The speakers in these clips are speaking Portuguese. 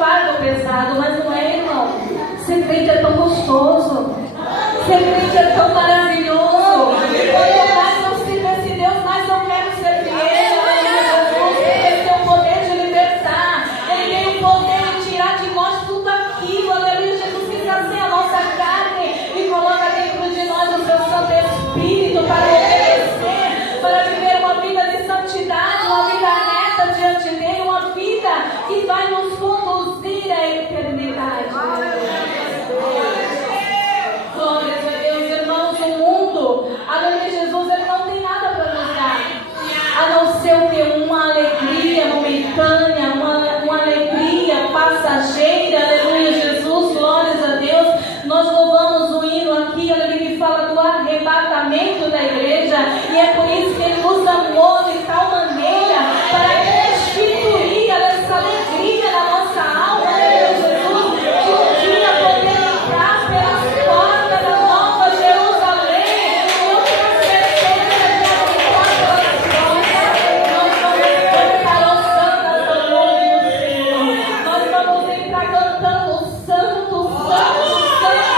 fardo pesado, mas não é, irmão. Ser crente é tão gostoso. Ser crente é tão maravilhoso. Quanto mais eu sirvo esse Deus, mais eu quero servir Ele. Ele tem o poder de libertar. Ele tem o poder de tirar de nós tudo aquilo. Aleluia. Jesus quis trazer a nossa carne e coloca dentro de nós o seu Santo Espírito para obedecer, para viver uma vida de santidade, uma vida reta diante dele, uma vida que vai nos conduzir à eternidade. Glórias a Deus, irmãos. O mundo, aleluia, Jesus, ele não tem nada para nos dar, a não ser o que? Uma alegria momentânea, uma alegria passageira. Aleluia, Jesus, glórias a Deus. Nós louvamos o hino aqui, aleluia, que fala do arrebatamento da igreja, e é por isso que ele nos amou de tal maneira para restituir essa alegria na nossa alma, aleluia, Jesus, de um dia poder entrar pelas portas da Nova Jerusalém. Eu tenho certeza de entrar pelas portas, nós vamos cantar o santo nome do Senhor. Nós vamos entrar cantando santo, santo, santo.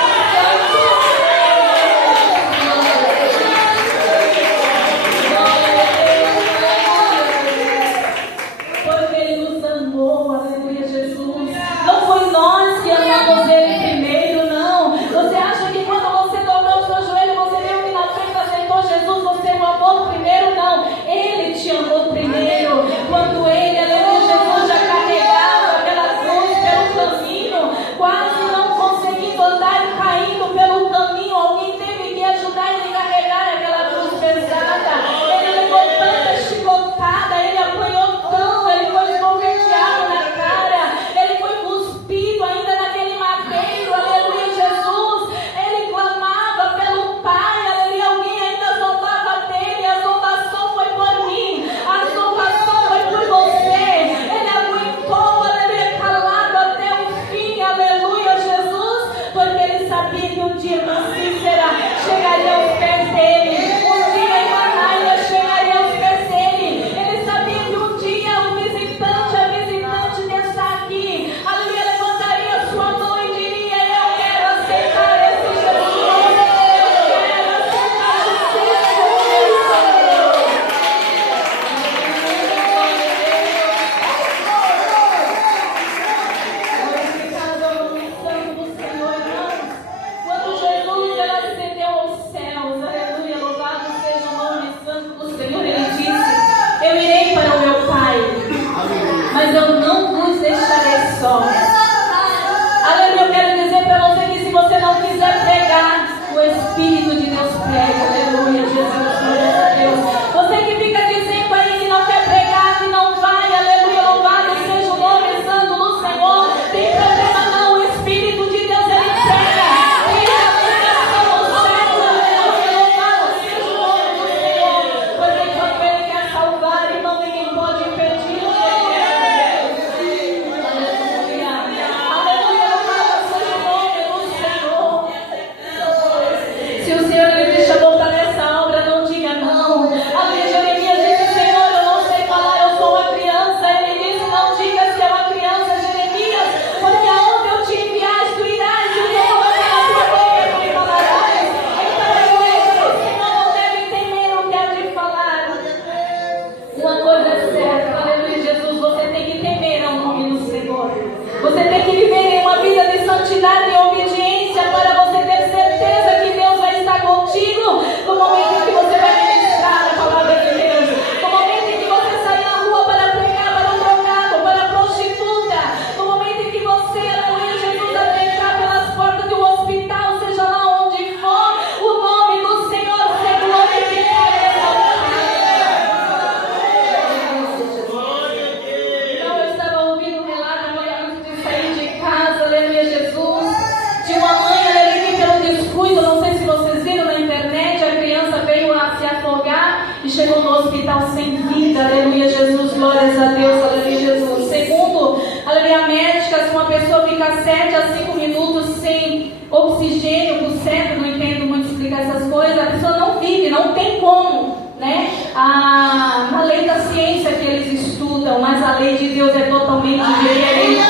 Porque Ele nos amou, aleluia, Jesus. Não foi nós que amamos Ele primeiro, não. Você acha que quando você dobrou o seu joelho, você veio aqui na frente e aceitou Jesus, você o amou primeiro? Não. Ele te amou primeiro. Quando Ele, aleluia, Jesus, já carregava aquela cruz pelo caminho, quase não conseguindo andar e caindo pelo caminho, alguém teve que ajudar Ele a carregar aquela cruz pesada. Ele levou tanta chicotada, Ele apanhou tanto, Ele foi esbofeteado na cara, Ele foi cuspido ainda naquele madeiro, aleluia, Jesus. Ele clamava pelo Pai, aleluia, alguém ainda zombava dele, a zombação foi por mim, a zombação foi por você. Ele aguentou, aleluia, calado até o fim, aleluia, Jesus, porque ele sabia que um dia Cícera chegaria aos pés dele, um dia Ivanaia chegaria aos pés dele. Ele sabia que um dia o visitante, a visitante que está aqui, aleluia, levantaria sua mão e diria: eu quero aceitar esse Jesus, eu quero aceitar esse Jesus. Glorificado é o nome santo do Senhor, irmãos. Quando Jesus ele ascendeu aos céus, aleluia, louvado seja o nome santo do Senhor, ele disse: eu irei para o meu Pai, mas eu não vos deixarei só. Aleluia, eu quero dizer para você que se você não quiser pregar, o Espírito de Deus prega. Aleluia, Jesus, glória a Deus. Você que fica dizendo aí que não quer pregar, que não vai, aleluia, louvado seja o nome santo do Senhor, tem problema não, o Espírito de Deus ele prega. Ele aplica o céu, aleluia, louvado seja o nome do Senhor, porque quando ele quer salvar, irmão, ninguém pode impedir. Aleluia, aleluia, louvado seja o nome do Senhor. Se o Senhor ele te chamou para essa obra, não diga não. Aleluia, Jeremias disse: Senhor, eu não sei falar, eu sou uma criança. Ele disse: não diga se é uma criança, Jeremias, porque aonde eu te enviar, tu irás, e o Senhor na tua boca tu me falarás. Então a igreja do Senhor não deve temer o que há de falar. Uma coisa é certa, aleluia, Jesus, você tem que temer ao nome do Senhor. Você tem que viver em uma vida de santidade e obediência para você ter certeza que Deus vai estar contigo no momento em que você vai ministrar a palavra de Deus, no momento em que você sair na rua para pregar para um drogado, para a prostituta, no momento em que você, aleluia, Jesus, adentrar pelas portas de um hospital, seja lá onde for, o nome do Senhor ser glorificado e exaltado. Então eu estava ouvindo um relato agora antes de sair de casa, aleluia, Jesus, de uma mãe, aleluia, que pelo descuido, não sei se vocês viram na internet, a criança veio a se afogar e chegou no hospital sem vida, aleluia, Jesus, glórias a Deus, aleluia, Jesus. Segundo, aleluia, médicas, uma pessoa fica 7 a 5 minutos sem oxigênio para o cérebro, não entendo muito explicar essas coisas, a pessoa não vive, não tem como, né? A lei da ciência que eles estudam, mas a lei de Deus é totalmente diferente.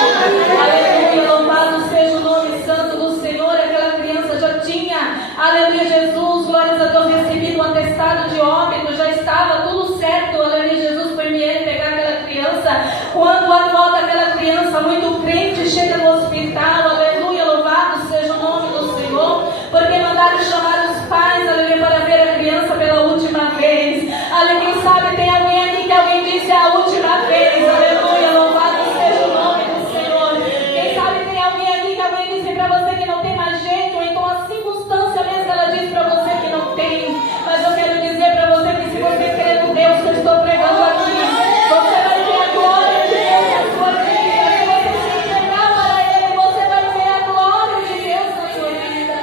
Quando a avó daquela criança muito crente chega no hospital, aleluia, louvado seja o nome do Senhor, porque mandaram chamar os pais, aleluia, para ver a criança pela última vez. Aleluia, quem sabe tem alguém aqui que alguém disse a última vez, aleluia, louvado seja o nome do Senhor. Quem sabe tem alguém aqui que alguém disse para você que não tem mais jeito, ou então a circunstância mesmo ela diz para você que não tem. Mas eu quero dizer para você que se você crê no Deus que eu estou pregando aqui, você vai ver a glória de Deus na sua vida. Se você se entregar para Ele, você vai ver a glória de Deus na sua vida.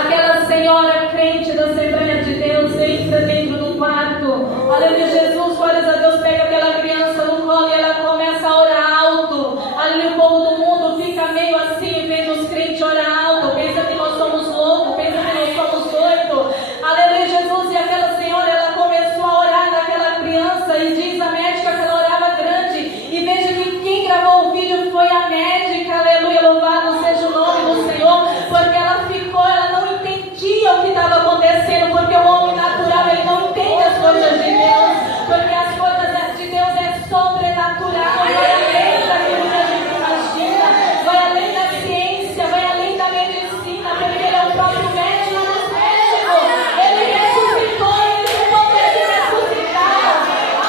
Aquela senhora crente da Assembleia de Deus entra dentro do quarto. Aleluia, Jesus, glórias a Deus, pega aquela criança no colo e ela começa a orar alto. Aleluia, o povo do mundo fica meio assim, vendo os crentes orar alto. Pensa que nós somos loucos, pensa que nós somos doidos. Aleluia, Jesus, e aquela senhora, ela começou a orar naquela criança e diz a médica que ela orava grande. E veja que quem gravou o vídeo foi a médica, aleluia, louvado seja o nome do Senhor, porque ela ficou, ela não entendia o que estava acontecendo, porque o homem natural, ele não entende as coisas de Deus, porque as coisas de Deus é sobrenatural, vai além daquilo que a gente imagina, vai além da ciência, vai além da medicina, porque Ele é o próprio médico dos médicos. Ele ressuscitou, Ele tem o poder de ressuscitar.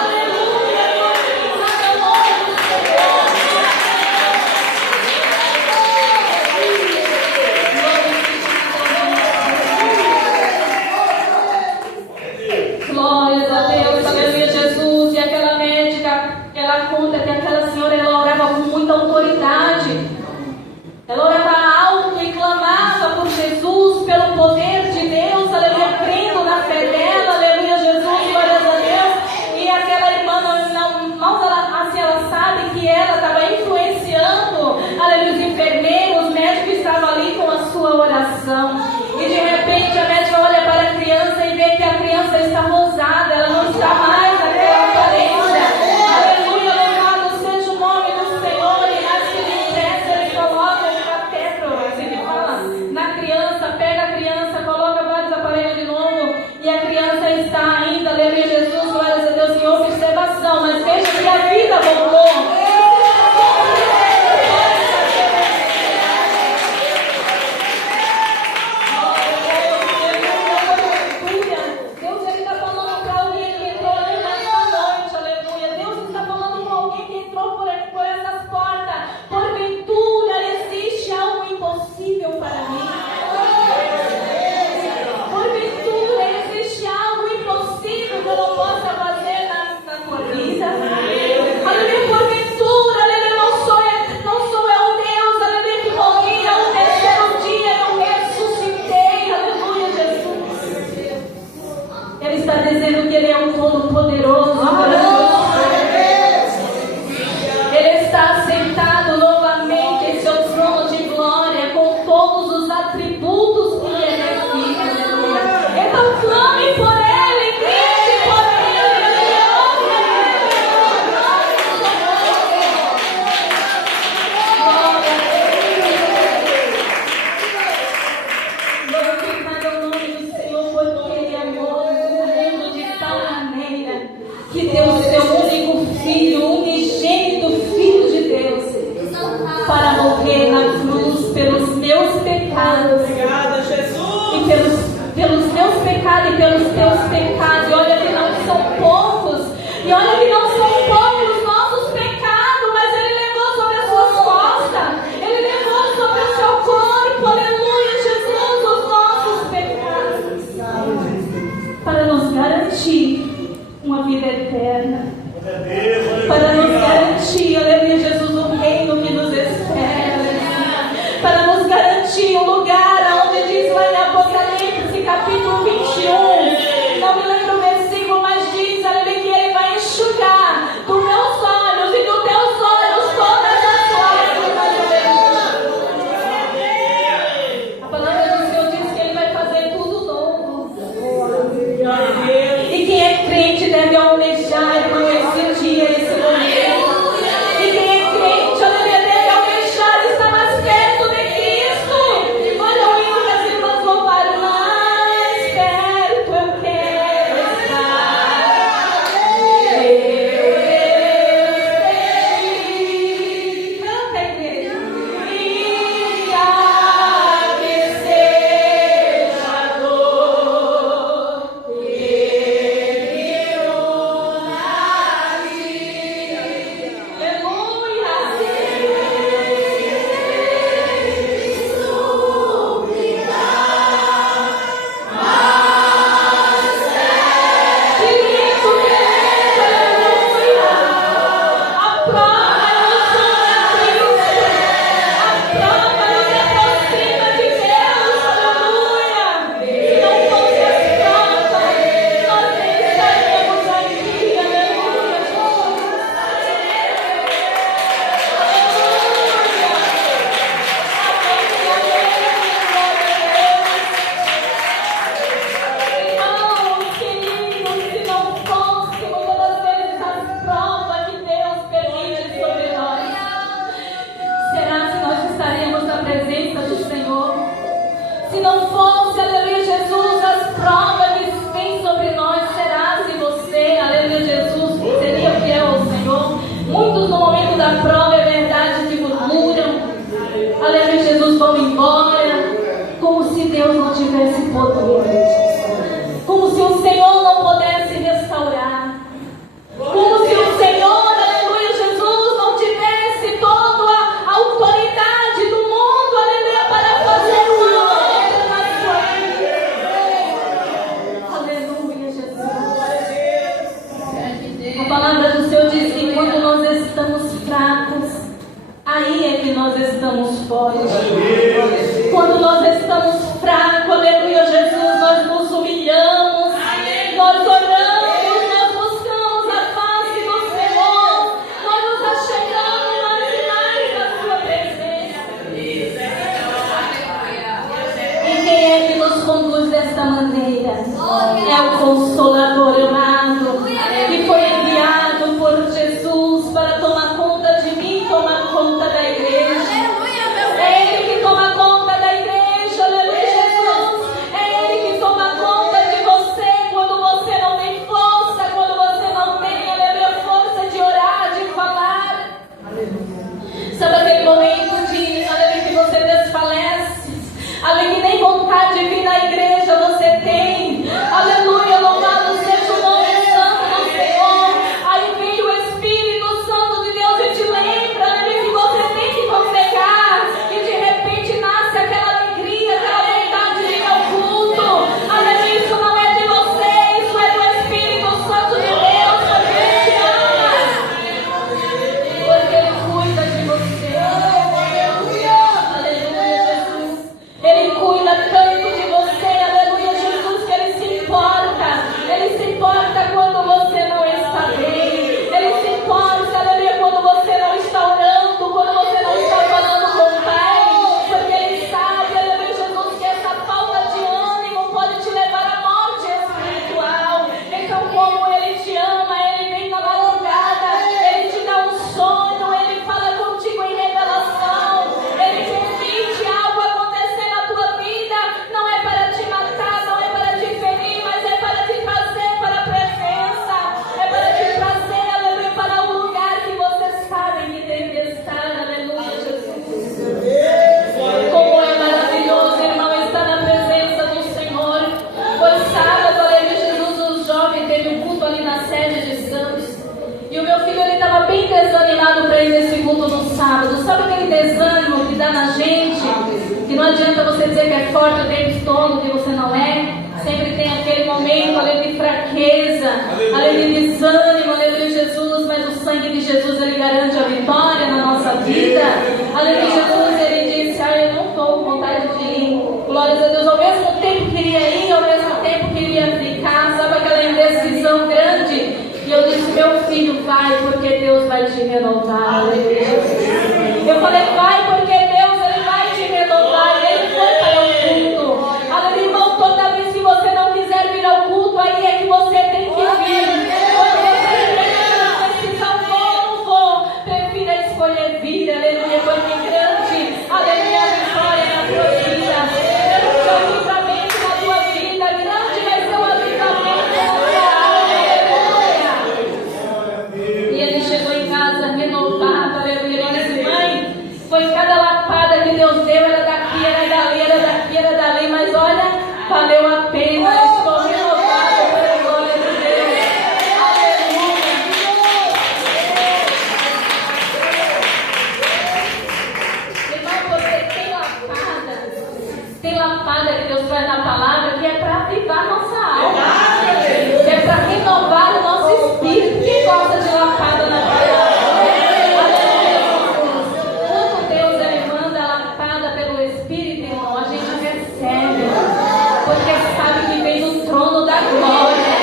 Aleluia, glorificado é o nome do Senhor. Glórias a Deus, aleluia, Jesus. E aquela médica, ela conta que aquela senhora, ela orava com muita autoridade. Ela orava alto e clamava por Jesus, pelo poder de Deus, aleluia, crendo na fé dela, aleluia, Jesus, glórias a Deus. E aquela irmã, ela sabe que ela estava influenciando, aleluia, os enfermeiros, os médicos estavam ali com a sua oração. E de repente a médica olha para a criança e vê que a criança está rosada, ela não está mais naquela aparência. Aleluia, louvado seja o nome do Senhor. E nas que lhe interessa, eles colocam um papel que nós estamos fortes. Quando nós estamos fracos, aleluia, Jesus, nós nos humilhamos, nós oramos, nós buscamos a face do Senhor, nós nos achegamos mais e mais na sua presença. E quem é que nos conduz desta maneira? É o Consolador amado, que foi enviado por Jesus para tomar conta de mim, tomar conta da igreja. É Ele que toma conta da igreja, aleluia, Jesus. É Ele que toma conta de você quando você não tem força, quando você não tem, aleluia, força de orar, de falar. Sabe aquele momento de, aleluia, que você desfalece? Aleluia, que nem vontade de vir na igreja você tem. Aleluia, louvado seja o nome santo do Senhor. Aí vem o Espírito Santo de Deus e te lembra, aleluia, que você tem que congregar. E de repente nasce aquela alegria, aquela vontade de ir ao culto. Aleluia, isso não é de você, isso é do Espírito Santo de Deus, porque Ele te ama. Porque Ele cuida de você. Aleluia, Jesus. Ele cuida tanto de você, aleluia, Jesus, que Ele se importa. Ele se importa quando você não está bem. Ele se importa, aleluia, quando você não está orando, quando você não está falando com o Pai. Porque Ele sabe, aleluia, Jesus, que essa falta de ânimo pode te levar à morte espiritual. Então, como Ele te ama, Ele vem na madrugada, Ele te dá um sonho, Ele fala contigo em revelação, Ele permite algo acontecer na tua vida. Não é para te matar, não é para te ferir, mas é para te trazer para a presença, é para te trazer, aleluia, para o lugar que você sabe que tem que estar, aleluia, Jesus. Como é maravilhoso, irmão, estar na presença do Senhor. Foi sábado, aleluia, Jesus, o jovem teve um culto ali na sede de Santos. E o meu filho, ele estava bem desanimado para ir nesse culto no sábado. Sabe aquele desânimo que dá na gente? Que não adianta você dizer que é forte o tempo todo, que você não é. Sempre tem aquele momento, aleluia, de fraqueza, aleluia, de desânimo, aleluia, Jesus. Mas o sangue de Jesus, ele garante a vitória na nossa vida. Aleluia, Jesus, ele disse, eu não estou com vontade de ir. Glórias a Deus, ao mesmo tempo queria ir, ao mesmo tempo queria ficar. Sabe aquela indecisão grande? E eu disse, meu filho, vai, porque Deus vai te renovar. Aleluia, Jesus. Eu falei, vai, porque Deus, ele vai te renovar. E ele foi para o culto. Aleluia, irmão, toda vez que você não quiser vir ao culto, aí é que você tem que vir. Quando você precisa, não vou. Prefira escolher vida, aleluia, porque grande, aleluia, a vitória na tua vida. Grande é o livramento na tua vida. Grande vai ser o avivamento na tua alma, aleluia. E ele chegou em casa renovado, aleluia. Ele disse, mãe, foi cada lapada que Deus deu, era daqui, era dali, era daqui, era dali, mas olha, valeu a pena, estou renovado pela glória de Deus. Aleluia. Irmão, você tem lapada que Deus traz na palavra, que é para avivar nossa alma, que é para renovar o nosso espírito. Quem gosta de lapada na palavra? Quando Deus, ele manda a lapada pelo Espírito, irmão, a gente recebe, porque sabe que vem do trono da glória,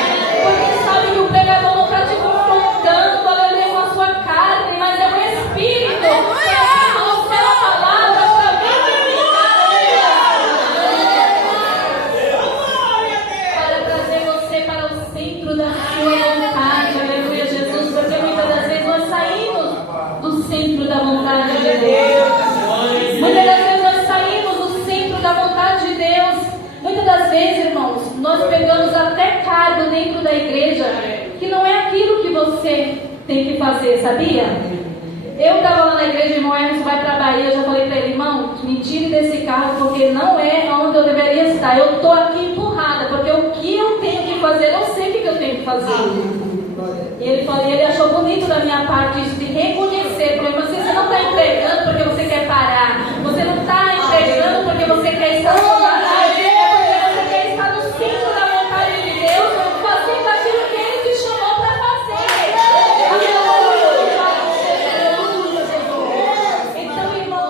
porque sabe que o pregador não está te confrontando, aleluia, com a sua carne, mas é o Espírito, que assinou você na palavra para trazer você para o centro da sua vontade, aleluia, Jesus, porque muitas das vezes nós saímos do centro da vontade de Deus. Muitas das vezes nós saímos do centro da vontade de Deus. Muitas das vezes, irmãos, nós pegamos até cargo dentro da igreja que não é aquilo que você tem que fazer, sabia? Eu estava lá na igreja, irmão Emerson vai para a Bahia, eu já falei para ele, irmão, me tire desse carro porque não é onde eu deveria estar. Eu estou aqui empurrada, porque o que eu tenho que fazer, eu sei o que eu tenho que fazer. E ele falou, ele achou bonito da minha parte isso de reconhecer, porque você não está entregando porque você quer parar, você não está entregando porque você quer estar no lugar, é porque você quer estar no centro da vontade de Deus, fazendo aquilo que Ele te chamou para fazer. Então, irmão,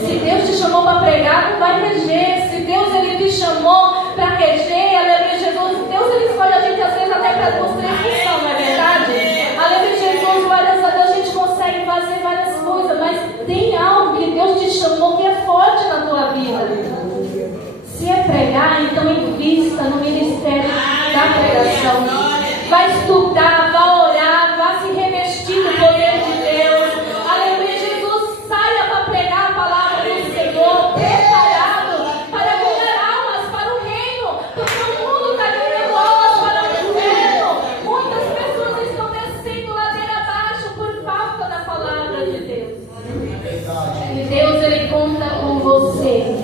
Se Deus te chamou para pregar, não vai reger. Se Deus ele te chamou para reger, aleluia, Jesus, Deus ele escolhe a gente às vezes até para nos função, não é verdade? Aleluia, Jesus, várias a Deus a gente consegue fazer várias coisas, mas tem algo que Deus te chamou que é forte na tua vida. Se é pregar, então invista no ministério da pregação. Vai estudar, vai orar, vai se revestir do poder de Deus. Aleluia, Jesus, saia para pregar a palavra do Senhor, preparado para ganhar almas para o reino, porque o mundo está ganhando almas para o inferno. Muitas pessoas estão descendo ladeira abaixo por falta da palavra de Deus. E Deus, ele conta com você.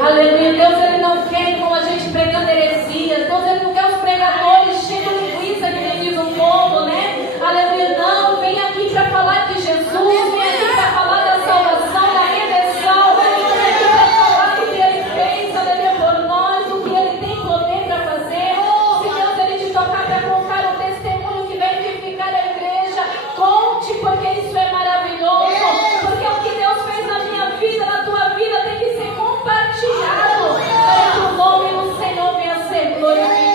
Aleluia, Deus, ele não quer como a gente pregando heresias. Deus, ele não quer os pregadores cheios de linguiça, que nem diz um povo, né? Aleluia, não, vem aqui para falar de Jesus, vem aqui para falar da salvação, da redenção, vem aqui para falar do que ele fez, aleluia, por nós, do que ele tem poder para fazer. Se Deus, ele te tocar para contar um testemunho que vai edificar a igreja, conte, porque isso é maravilhoso, porque o que Deus fez na minha vida, na tua vida, tem que ser compartilhado, para que o nome do Senhor venha a ser glorificado.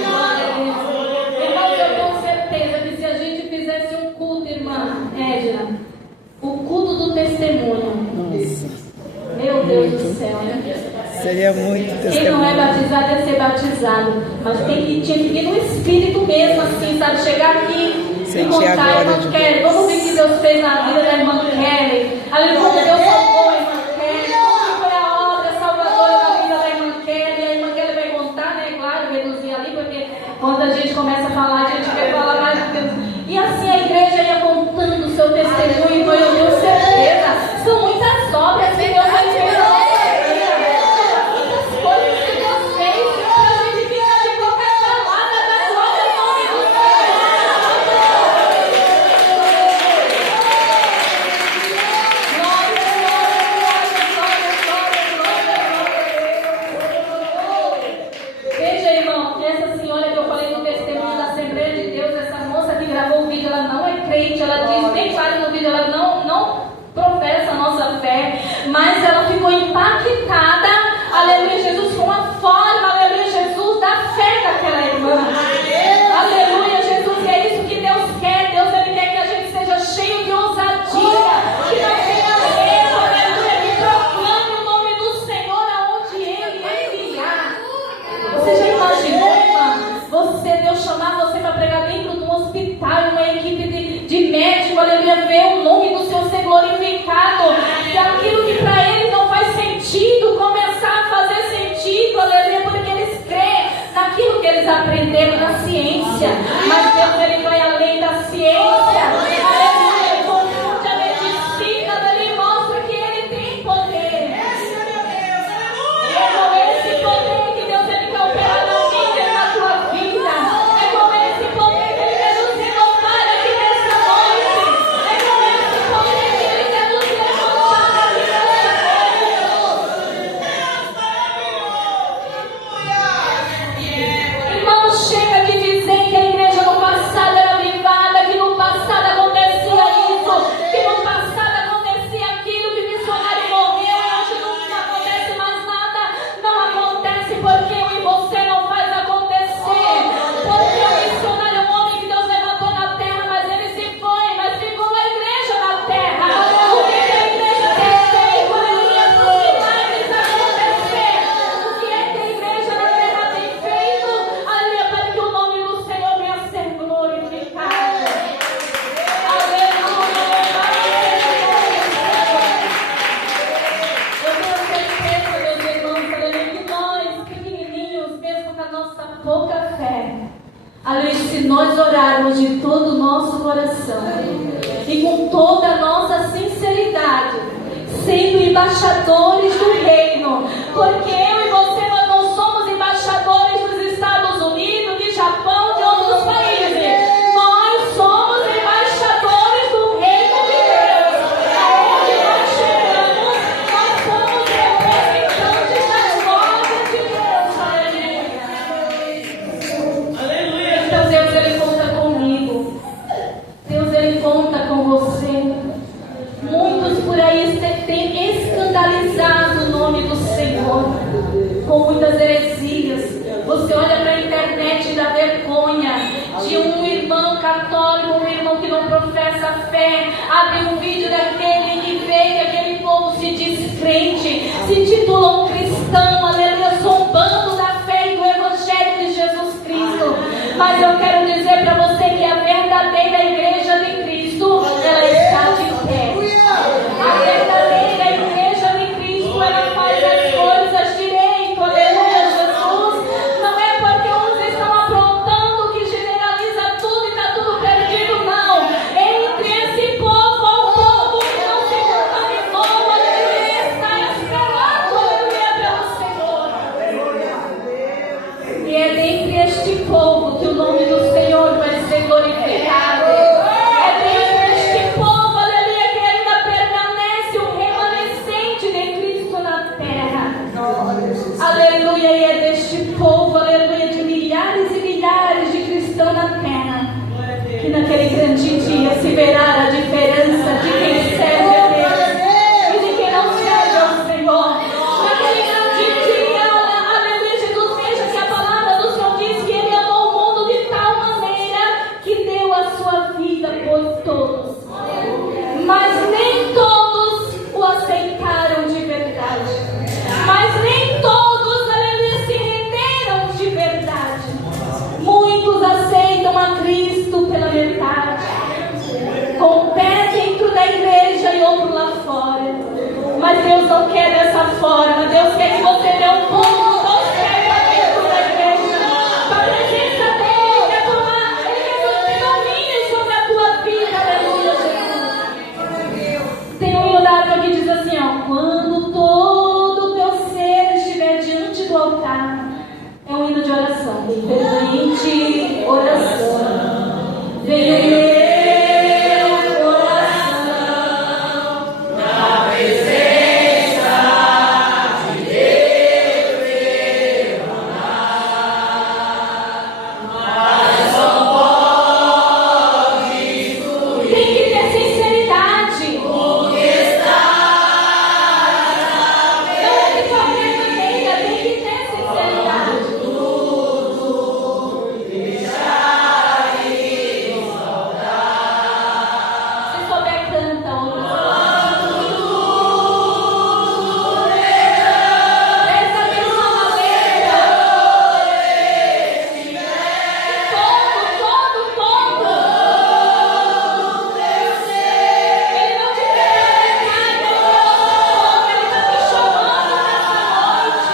Glória a Deus. Irmãos, eu tenho certeza que se a gente fizesse um culto, irmã Edna, o culto do testemunho, meu Deus do céu, seria muito testemunho. Quem não é batizado é ser batizado, mas tinha que vir no Espírito mesmo, assim, sabe? Chegar aqui e contar a irmã Kelly. Vamos ver o que Deus fez na vida da irmã Kelly. Aleluia, como Deus salvou a irmã Kelly. Como foi a obra salvadora na vida da irmã Kelly. A irmã Kelly vai contar, né? Claro, reduzir ali, porque quando a gente começa a falar, a gente vai falar mais do que... E assim a igreja ia contando o seu testemunho, então eu tenho certeza. São muitas obras que Deus vai fez na nossa vida. Muitas coisas que Deus fez para a gente ficar de boca calada da glória do nome do Senhor. Veja, irmão, essa senhora que eu falei no testemunho da Assembleia de Deus, essa moça que gravou o vídeo, ela não é crente, ela diz, tem claro no vídeo, ela não professa a nossa fé, mas ela ficou impactada, aleluia, Jesus, com a forma, aleluia, Jesus, da fé daquela irmã. Aleluia, Jesus, e é isso que Deus quer. Deus, ele quer que a gente seja cheio de ousadia, que não tenha medo, aleluia, que proclame o nome do Senhor aonde ele enviar. Você já imaginou, irmã? Deus chamar você para pregar dentro de um hospital, uma equipe de médicos, aleluia, ver o nome do Senhor ser glorificado, e aquilo que para ele não faz sentido, começar a fazer sentido, aleluia, porque eles creem naquilo que eles aprenderam na ciência, mas Deus, ele vai além da ciência, aleluia, ele confunde a medicina, ele mostra que ele tem poder, e é com esse poder que Deus, ele quer operar na vida e na tua vida, é com esse poder que ele quer nos renovar aqui nessa noite, é com esse poder que ele quer nos levantar aqui nessa noite. Irmão, chega de dizer que a igreja no passado era avivada, que no passado acontecia isso, que no passado acontecia aquilo, que o missionário morreu e hoje não acontece mais nada. Não acontece porque eu e você não faz acontecer. Porque o missionário é um homem que Deus levantou na terra, mas ele se foi, mas ficou a igreja na terra. O que a igreja tem feito, aleluia, para os milagres acontecer. O que é que a igreja na terra tem feito, aleluia, para que o nome do Senhor venha a ser glorificado. Aleluia. Eu tenho certeza, meus irmãos, aleluia, que nós, pequenininhos, mesmo com a nossa pouca fé, aleluia, se nós orarmos de todo o nosso coração e com toda a nossa sinceridade, sendo embaixadores do reino, porque eu e você, nós não somos embaixadores dos Estados Unidos, de Japão, de outros países, nós somos embaixadores do reino de Deus. Aonde nós chegamos, nós somos representantes das obras de Deus. Aleluia. Então Deus, ele conta comigo. Deus, ele conta com você. Muitos por Você olha para a internet e dá vergonha de um irmão católico, um irmão que não professa fé, abre um vídeo daquele e vê que aquele povo se diz crente, se titula um cristão, aleluia, zombando da fé e do Evangelho de Jesus Cristo. Mas eu quero dizer para você que a verdadeira igreja de Cristo, ela está de pé. A verdadeira igreja de Cristo, ela faz as coisas direito, aleluia, Jesus. Não é porque uns estão aprontando que generaliza tudo e está tudo perdido, não. Entre esse povo, ao povo que não se contaminou, aleluia, está esperando, aleluia, pelo Senhor. E é dentre este povo que o nome do Senhor vai ser glorificado. É dentre este povo, aleluia, que ainda permanece o remanescente de Cristo na terra. Aleluia, e é deste povo, aleluia, de milhares e milhares de cristãos na terra, que naquele grande dia se verá a diferença de quem serve a Deus e de quem não serve ao Senhor. Naquele grande dia, aleluia, Jesus, veja que a palavra do Senhor diz que Ele amou o mundo de tal maneira que deu a sua vida por todos. Mas nem todos o aceitaram de verdade. Mas nem todos, aleluia, se renderam de verdade. Muitos aceitam a Cristo pela metade, com um pé dentro da igreja e outro lá fora. Mas Deus não quer dessa forma. Deus quer que você dê um pulo dos dois pés para dentro da igreja, para a presença dEle. Ele quer tomar, Ele quer domínio sobre a tua vida, aleluia, Jesus. Tem um hino da harpa que diz assim, ó: quando todo o teu ser estiver diante do altar. É um hino de oração, fervente oração. Venha o meu coração na presença de Deus derramar, mas não pode fluir. Tem que ter sinceridade. O que está não é de qualquer maneira, tem que ter sinceridade. Se souber, canta presta atenção na letra. Todo. Ele não te quer nada, ele está te chamando nessa noite.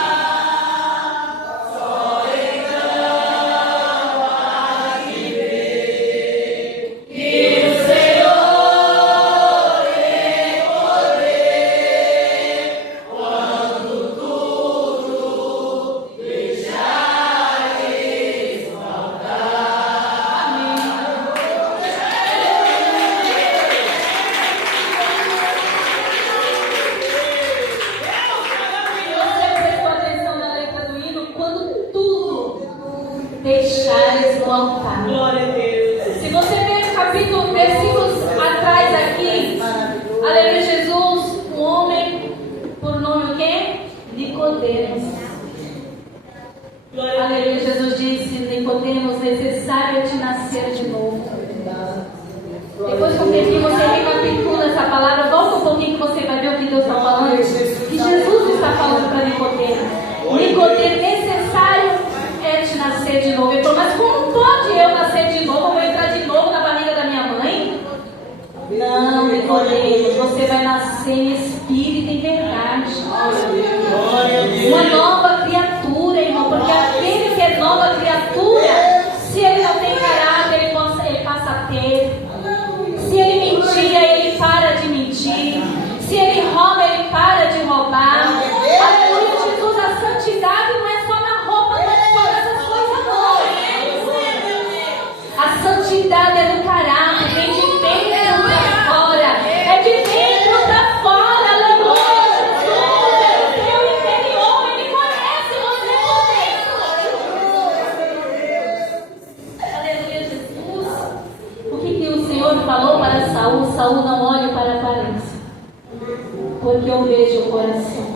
E o Senhor Você prestou atenção na letra do hino? Quando tudo deixares no altar. Se você ver capítulo, versículos atrás aqui, aleluia, Jesus, um homem, por nome o quê? Nicodemos. Aleluia, Jesus disse, Nicodemos, necessário é te nascer de novo. Depois de um tempinho você recapitula essa palavra, volta um pouquinho que você vai ver o que Deus está falando. Que Jesus está falando para Nicodemos. Nicodemos, necessário é te nascer de novo. Ele falou, mas como pode eu nascer de novo? Eu vou entrar de novo na barriga da minha mãe? Não, Nicodemos, você vai nascer em espírito e verdade. Uma nova criatura, irmão, porque aquele que é nova criatura, se ele não tem caráter, ele passa a ter. Se ele mentia, ele para de mentir. Se ele rouba, ele para de roubar. Aleluia, Jesus, a santidade não é só na roupa, não é só nessas coisas, não. A santidade é do caráter, vem de dentro para fora. É de dentro para fora, aleluia, Jesus. É do teu interior, ele conhece você por dentro. Aleluia, Jesus. O que o Senhor falou para Saul? Saul, não olhe para a aparência, porque eu vejo o coração.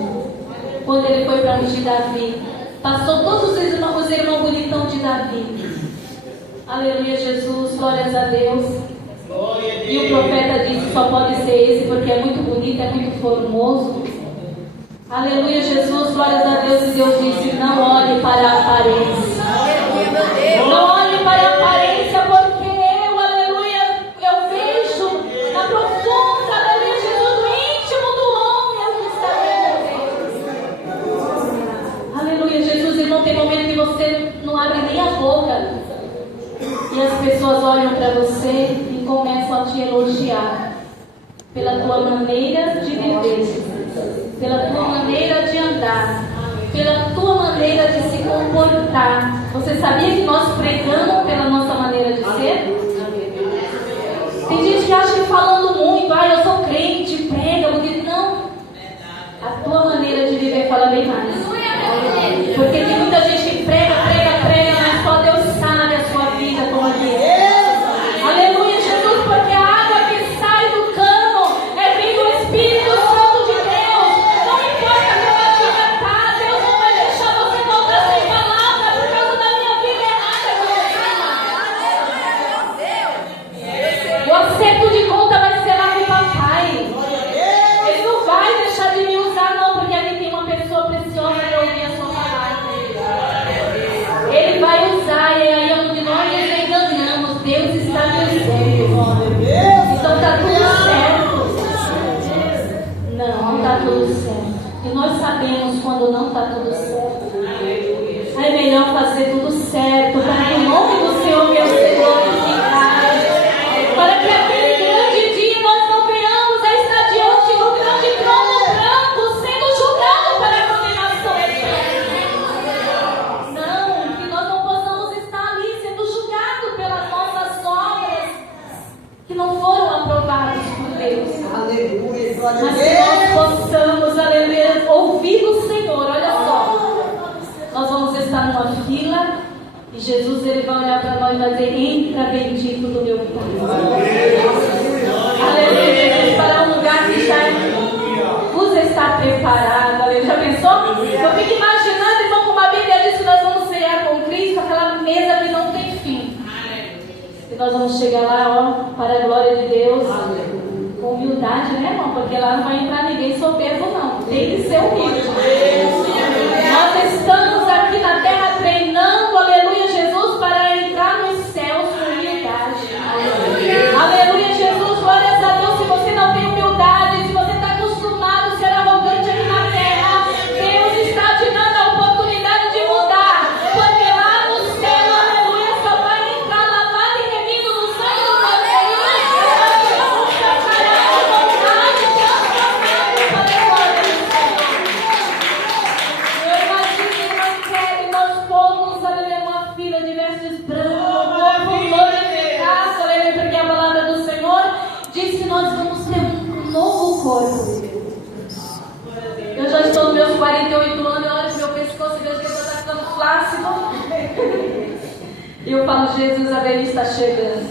Quando ele foi para ungir Davi, passou todos os irmãos Aleluia, Jesus, glórias a Deus. E o profeta disse: só pode ser esse porque é muito bonito, é muito formoso. Aleluia, Jesus, glórias a Deus. E Deus disse: não olhe para a aparência. Não olhe para a aparência, porque eu, aleluia, eu vejo na profunda, aleluia, Jesus, no íntimo do homem o que está dentro. Aleluia, Jesus, e não tem momento que você não abre nem a boca e as pessoas olham para você e começam a te elogiar pela tua maneira de viver, pela tua maneira de andar, pela tua maneira de se comportar. Você sabia que nós pregamos pela nossa maneira de ser? Tem gente que acha que falando muito, eu sou crente, prega, porque não. A tua maneira de viver fala bem mais. Porque tem muita gente que prega, mas só Deus sabe a sua vida como é. Aleluia, Jesus, porque a água que sai do cano é vindo do Espírito Santo de Deus. Não importa que ela diga, Deus não vai deixar você voltar sem palavra por causa da minha vida errada. O acerto de conta vai ser lá com o papai. Ele não vai deixar de me usar, não, porque ali tem uma pessoa preciosa para ouvir a sua palavra. Ele vai usar, e aí onde nós nos enganamos, Deus está dizendo: então está tudo certo. Não está tudo certo. E nós sabemos quando não está tudo certo. É melhor fazer tudo certo, para que o nome do Senhor venha ser glorificado. Para que aquele grande dia nós não venhamos a estar diante do grande trono branco, sendo julgado para a condenação eterna. Não, que nós não possamos estar ali sendo julgados pelas nossas obras que não foram aprovadas por Deus. Aleluia, glória a Mas Deus. que nós possamos, aleluia, ouvir o Senhor. Olha só, nós vamos estar numa fila e Jesus, ele vai olhar para nós e vai dizer: entra, bendito do meu Pai. Aleluia, Jesus, para um lugar que já vos está preparado. Aleluia. Já pensou? Eu fico imaginando, irmão, como a Bíblia diz que nós vamos cear com Cristo, aquela mesa que não tem fim. E nós vamos chegar lá, para a glória de Deus. Com humildade, né, irmão? Porque lá não vai entrar ninguém soberbo, não. Tem que ser humilde. Nós estamos aqui na terra treinando, aleluia, Jesus, para entrar nos céus com humildade. Aleluia, Jesus, glórias a Deus. Se você não tem humildade, se você está acostumado a ser arrogante aqui na terra, Deus está te dando a oportunidade de mudar. Porque lá no céu, aleluia, só vai entrar lavado e remido no sangue do Cordeiro. Eu imagino que nós fomos, aleluia, numa fila de vestes brancos, corpo glorificado, aleluia, porque a palavra do Senhor diz que nós vamos ter um novo corpo. Eu já estou nos meus 48 anos, eu olho pro meu pescoço e Deus está ficando flácido. E eu falo: Jesus, a velhice está chegando.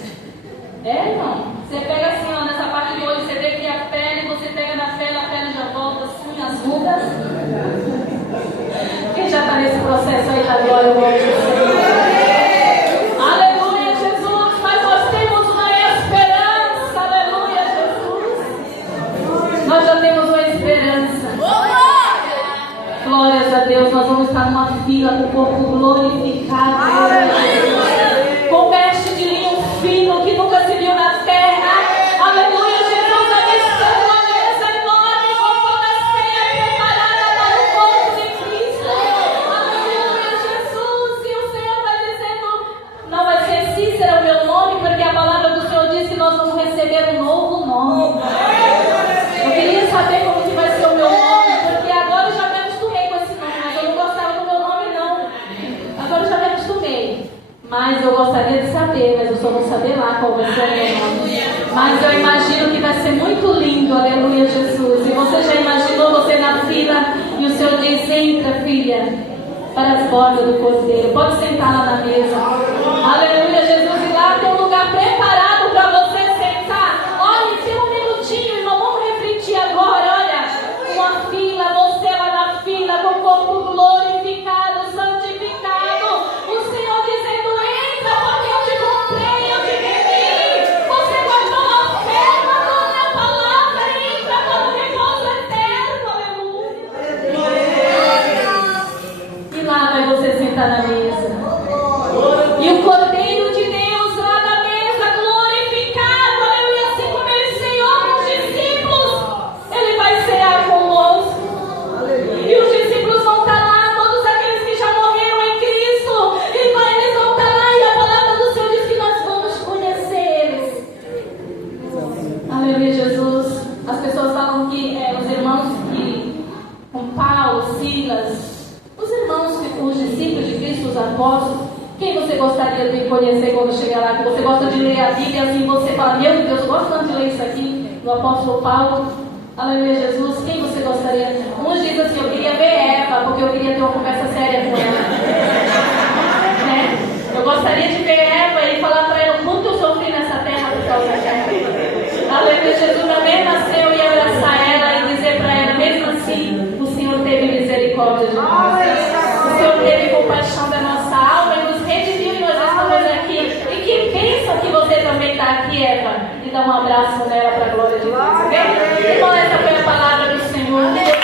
É, irmão. Você pega assim, ó, nessa parte do olho, você vê que a pele, você pega na pele, a pele já volta assim, as rugas. Quem já está nesse processo aí da glória, o nome do Senhor? Aleluia, Jesus. Mas nós temos uma esperança. Aleluia, Jesus. Nós já temos uma esperança. Glórias a Deus. Nós vamos estar numa fila com o corpo glorificado. Com veste de linho fino que nunca se viu na terra. Aleluia, Jesus, abençoa uma mesa enorme com toda a ceia preparada para o corpo de Cristo. Aleluia, Jesus. E o Senhor está dizendo: não vai ser Cícera o meu nome, porque a palavra do Senhor diz que nós vamos receber um novo nome. Eu queria saber como que vai ser o meu nome, porque agora eu já me acostumei com esse nome, mas eu não gostava do meu nome, não. Agora eu já me acostumei. Mas eu gostaria de saber, mas eu só vou saber lá qual vai ser o meu nome. Mas eu imagino que vai ser muito lindo, aleluia, Jesus. E você já imaginou você na fila e o Senhor diz: entra, filha, para as bordas do Cordeiro. Pode sentar lá na mesa. Aleluia, Jesus. E lá tem um lugar preparado para você sentar. Olha, tem um minutinho, irmão, vamos refletir agora. Olha, uma fila, você lá na fila com o corpo glorificado, santificado. O Senhor dizendo: entra, porque eu te E o Cordeiro de Deus lá na mesa, glorificado, aleluia, assim como ele ceou com os discípulos, ele vai cear conosco. E os discípulos vão estar lá, todos aqueles que já morreram em Cristo, eles vão estar lá, e a palavra do Senhor diz que nós vamos conhecer eles. Aleluia, Jesus. As pessoas falam que os irmãos que, com Paulo, Silas, os irmãos, os discípulos de Cristo, os apóstolos, quem você gostaria de conhecer quando chegar lá? Que você gosta de ler a Bíblia, assim você fala, meu Deus, eu gosto tanto de ler isso aqui, do apóstolo Paulo. Aleluia, Jesus. Quem você gostaria? Uns dizem assim, eu queria ver Eva, porque eu queria ter uma conversa séria com ela. Né? Eu gostaria de ver Eva e falar para ela o quanto eu sofri nessa terra por causa dela. Aleluia, Jesus também nasceu e abraçar ela e dizer para ela, mesmo assim, o Senhor teve misericórdia de nós. O Senhor teve compaixão da nossa alma e nos redimiu e nós estamos aqui. E que pensa que você também está aqui, Eva, e dá um abraço nela para a glória de Deus. Então essa foi a palavra do Senhor.